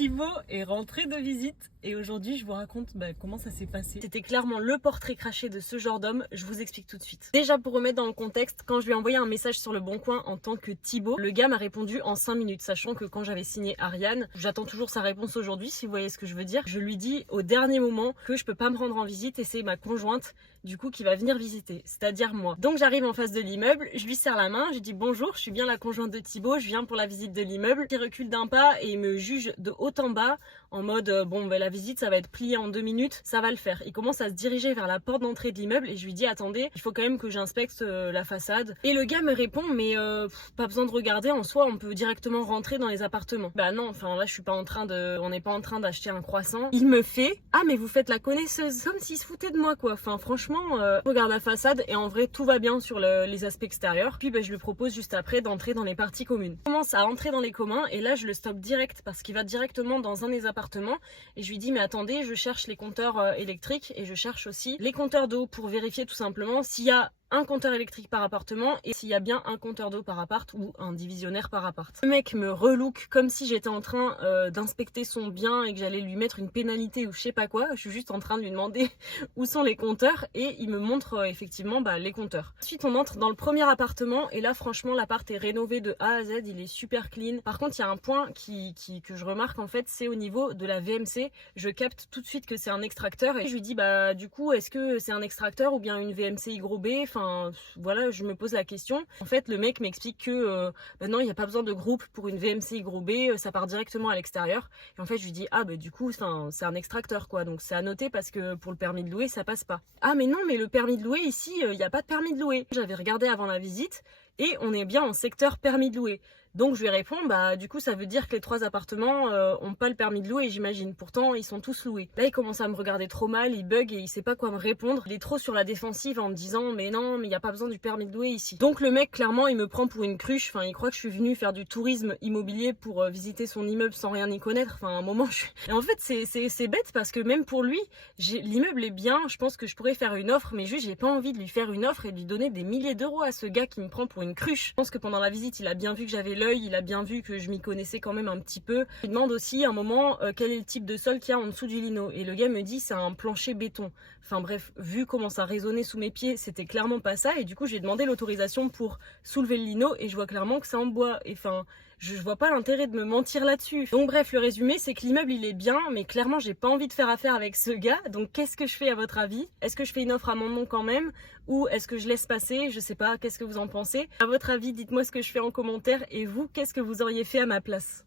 Thibaut est rentré de visite et aujourd'hui je vous raconte comment ça s'est passé. C'était clairement le portrait craché de ce genre d'homme, je vous explique tout de suite. Déjà pour remettre dans le contexte, quand je lui ai envoyé un message sur le Bon Coin en tant que Thibaut, le gars m'a répondu en 5 minutes, sachant que quand j'avais signé Ariane, j'attends toujours sa réponse aujourd'hui si vous voyez ce que je veux dire. Je lui dis au dernier moment que je peux pas me rendre en visite et c'est ma conjointe du coup qui va venir visiter, c'est-à-dire moi. Donc j'arrive en face de l'immeuble, je lui serre la main, je dis bonjour, je suis bien la conjointe de Thibaut, je viens pour la visite de l'immeuble. Il recule d'un pas et il me juge de haut en bas en mode la visite ça va être plié en 2 minutes, ça va le faire. Il commence à se diriger vers la porte d'entrée de l'immeuble et je lui dis attendez, il faut quand même que j'inspecte la façade. Et le gars me répond mais pas besoin de regarder, en soi on peut directement rentrer dans les appartements. Bah non, enfin là je suis pas en train de, on n'est pas en train d'acheter un croissant. Il me fait ah mais vous faites la connaisseuse, comme s'il se foutait de moi quoi. Enfin franchement regarde la façade et en vrai tout va bien sur les aspects extérieurs. Puis je lui propose juste après d'entrer dans les parties communes. Il commence à entrer dans les communs et là je le stoppe direct parce qu'il va directement dans un des appartements et je lui dis mais attendez, je cherche les compteurs électriques et je cherche aussi les compteurs d'eau pour vérifier tout simplement s'il y a un compteur électrique par appartement et s'il y a bien un compteur d'eau par appart ou un divisionnaire par appart. Le mec me relook comme si j'étais en train d'inspecter son bien et que j'allais lui mettre une pénalité ou je sais pas quoi. Je suis juste en train de lui demander où sont les compteurs et il me montre effectivement les compteurs. Ensuite on entre dans le premier appartement et là franchement l'appart est rénové de A à Z, il est super clean. Par contre il y a un point que je remarque en fait, c'est au niveau de la VMC. Je capte tout de suite que c'est un extracteur et je lui dis du coup est-ce que c'est un extracteur ou bien une VMC gros B. Enfin voilà, je me pose la question. En fait le mec m'explique que non il n'y a pas besoin de groupe pour une VMC gros B, ça part directement à l'extérieur. Et en fait je lui dis du coup c'est un extracteur quoi, donc c'est à noter parce que pour le permis de louer ça passe pas. Ah mais non mais le permis de louer ici il n'y a pas de permis de louer. J'avais regardé avant la visite et on est bien en secteur permis de louer. Donc je lui réponds du coup ça veut dire que les 3 appartements ont pas le permis de louer j'imagine, pourtant ils sont tous loués. Là il commence à me regarder trop mal, il bug et il sait pas quoi me répondre. Il est trop sur la défensive en me disant mais non mais il y a pas besoin du permis de louer ici. Donc le mec clairement il me prend pour une cruche, enfin il croit que je suis venue faire du tourisme immobilier pour visiter son immeuble sans rien y connaître. Enfin à un moment Et en fait c'est bête parce que même pour lui l'immeuble est bien, je pense que je pourrais faire une offre mais juste j'ai pas envie de lui faire une offre et de lui donner des milliers d'euros à ce gars qui me prend pour une cruche. Je pense que pendant la visite il a bien vu que j'avais l'œil, il a bien vu que je m'y connaissais quand même un petit peu. Je lui demande aussi à un moment quel est le type de sol qu'il y a en dessous du lino et le gars me dit c'est un plancher béton. Enfin bref, vu comment ça résonnait sous mes pieds, c'était clairement pas ça et du coup j'ai demandé l'autorisation pour soulever le lino et je vois clairement que c'est en bois et je vois pas l'intérêt de me mentir là-dessus. Donc bref, le résumé c'est que l'immeuble il est bien mais clairement j'ai pas envie de faire affaire avec ce gars. Donc qu'est-ce que je fais à votre avis? Est-ce que je fais une offre à mon nom quand même ou est-ce que je laisse passer? Je sais pas, qu'est-ce que vous en pensez? À votre avis, dites-moi ce que je fais en commentaire et vous, qu'est-ce que vous auriez fait à ma place?